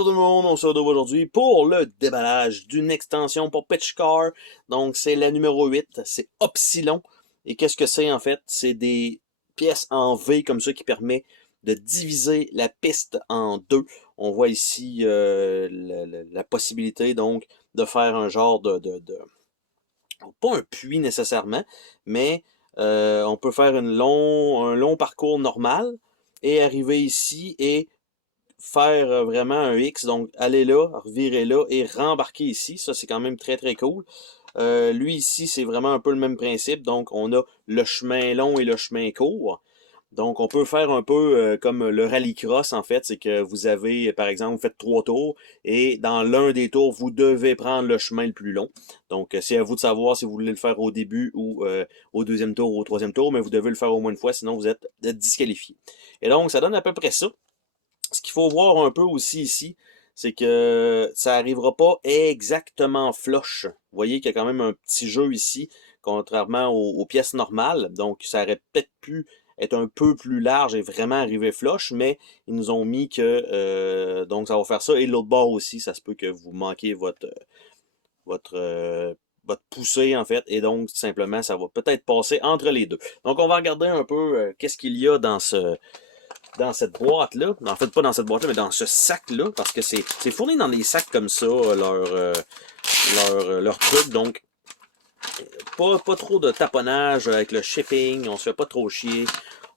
Bonjour tout le monde, on se retrouve aujourd'hui pour le déballage d'une extension pour Pitch Car. Donc c'est la numéro 8, c'est Opsilon. Et qu'est-ce que c'est en fait? C'est des pièces en V comme ça qui permet de diviser la piste en deux. On voit ici la possibilité donc de faire un genre pas un puits nécessairement, mais on peut faire un long parcours normal et arriver ici et faire vraiment un X, donc aller là, revirer là et rembarquer ici. Ça, c'est quand même très cool. Lui ici, c'est vraiment un peu le même principe. Donc, on a le chemin long et le chemin court. Donc, on peut faire un peu comme le rallycross, en fait. C'est que vous avez, par exemple, vous faites 3 tours et dans l'un des tours, vous devez prendre le chemin le plus long. Donc, c'est à vous de savoir si vous voulez le faire au début ou au deuxième tour ou au troisième tour, mais vous devez le faire au moins une fois, sinon vous êtes disqualifié. Et donc, ça donne à peu près ça. Ce qu'il faut voir un peu aussi ici, c'est que ça n'arrivera pas exactement flush. Vous voyez qu'il y a quand même un petit jeu ici, contrairement aux pièces normales. Donc, ça aurait peut-être pu être un peu plus large et vraiment arriver flush, mais ils nous ont mis que donc ça va faire ça. Et l'autre bord aussi, ça se peut que vous manquiez votre, euh, votre poussée en fait, et donc simplement ça va peut-être passer entre les deux. Donc on va regarder un peu qu'est-ce qu'il y a dans cette boîte-là, en fait pas dans cette boîte-là, mais dans ce sac-là, parce que c'est fourni dans des sacs comme ça, leur truc, donc pas trop de taponnage avec le shipping, on se fait pas trop chier,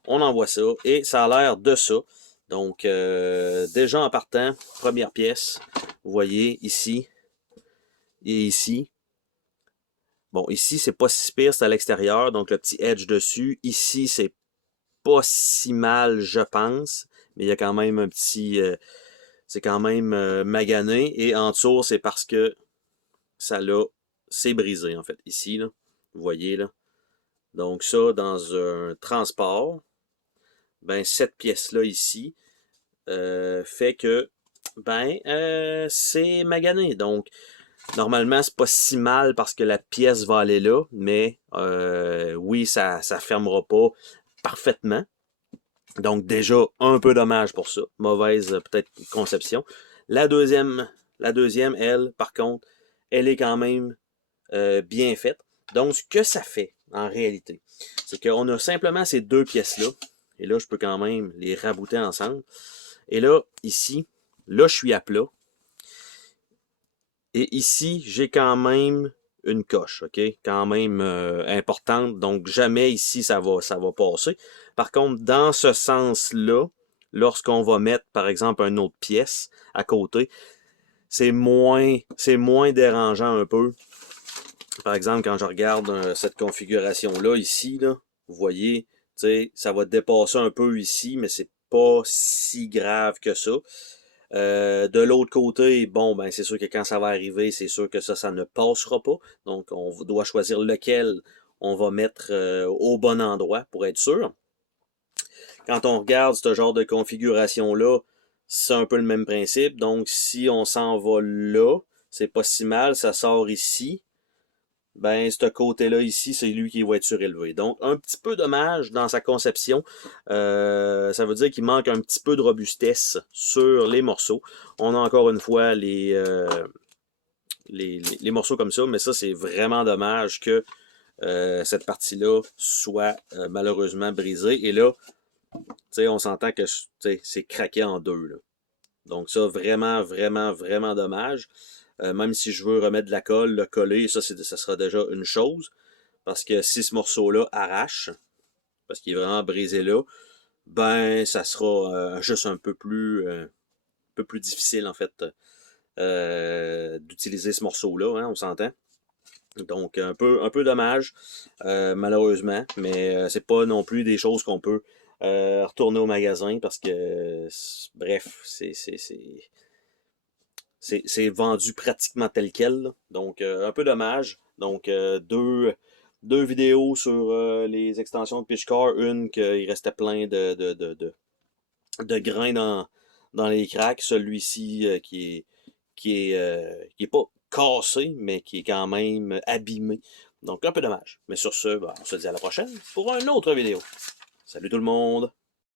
on envoie ça, et ça a l'air de ça. Donc déjà en partant, première pièce, vous voyez ici, et ici. Bon, ici, c'est pas si pire, c'est à l'extérieur, donc le petit edge dessus. Ici, c'est pas si mal, je pense, mais il y a quand même un petit... c'est quand même magané. Et en dessous, c'est parce que c'est brisé, en fait. Ici, là, vous voyez, là. Donc ça, dans un transport, ben cette pièce-là, ici, fait que, c'est magané. Donc, normalement, c'est pas si mal parce que la pièce va aller là, mais oui, ça fermera pas parfaitement. Donc déjà, un peu dommage pour ça. Mauvaise peut-être conception. La deuxième, elle, par contre, elle est quand même bien faite. Donc, ce que ça fait, en réalité, c'est qu'on a simplement ces deux pièces-là. Et là, je peux quand même les rabouter ensemble. Et là, ici, là, je suis à plat. Et ici, j'ai quand même une coche, OK? Quand même importante. Donc, jamais ici, ça va passer. Par contre, dans ce sens-là, lorsqu'on va mettre, par exemple, une autre pièce à côté, c'est moins dérangeant un peu. Par exemple, quand je regarde cette configuration-là, ici, là, vous voyez, ça va dépasser un peu ici, mais c'est pas si grave que ça. De l'autre côté, bon, ben c'est sûr que quand ça va arriver, c'est sûr que ça ne passera pas. Donc, on doit choisir lequel on va mettre au bon endroit pour être sûr. Quand on regarde ce genre de configuration-là, c'est un peu le même principe. Donc, si on s'en va là, c'est pas si mal, ça sort ici. Ben, ce côté-là ici, c'est lui qui va être surélevé. Donc, un petit peu dommage dans sa conception. Ça veut dire qu'il manque un petit peu de robustesse sur les morceaux. On a encore une fois les morceaux comme ça, mais ça, c'est vraiment dommage que cette partie-là soit malheureusement brisée. Et là, on s'entend que c'est craqué en deux, là. Donc ça, vraiment dommage. Même si je veux remettre de la colle, le coller, ça sera déjà une chose. Parce que si ce morceau-là arrache, parce qu'il est vraiment brisé là, ben ça sera juste un peu plus difficile en fait d'utiliser ce morceau-là, hein, on s'entend. Donc un peu dommage, malheureusement, mais c'est pas non plus des choses qu'on peut retourner au magasin parce que bref, c'est vendu pratiquement tel quel, là. Donc un peu dommage. Donc deux vidéos sur les extensions de Pitchcar, une qu'il restait plein de grains dans les cracks, celui-ci qui est pas cassé, mais qui est quand même abîmé. Donc un peu dommage. Mais sur ce, ben, on se dit à la prochaine pour une autre vidéo. Salut tout le monde!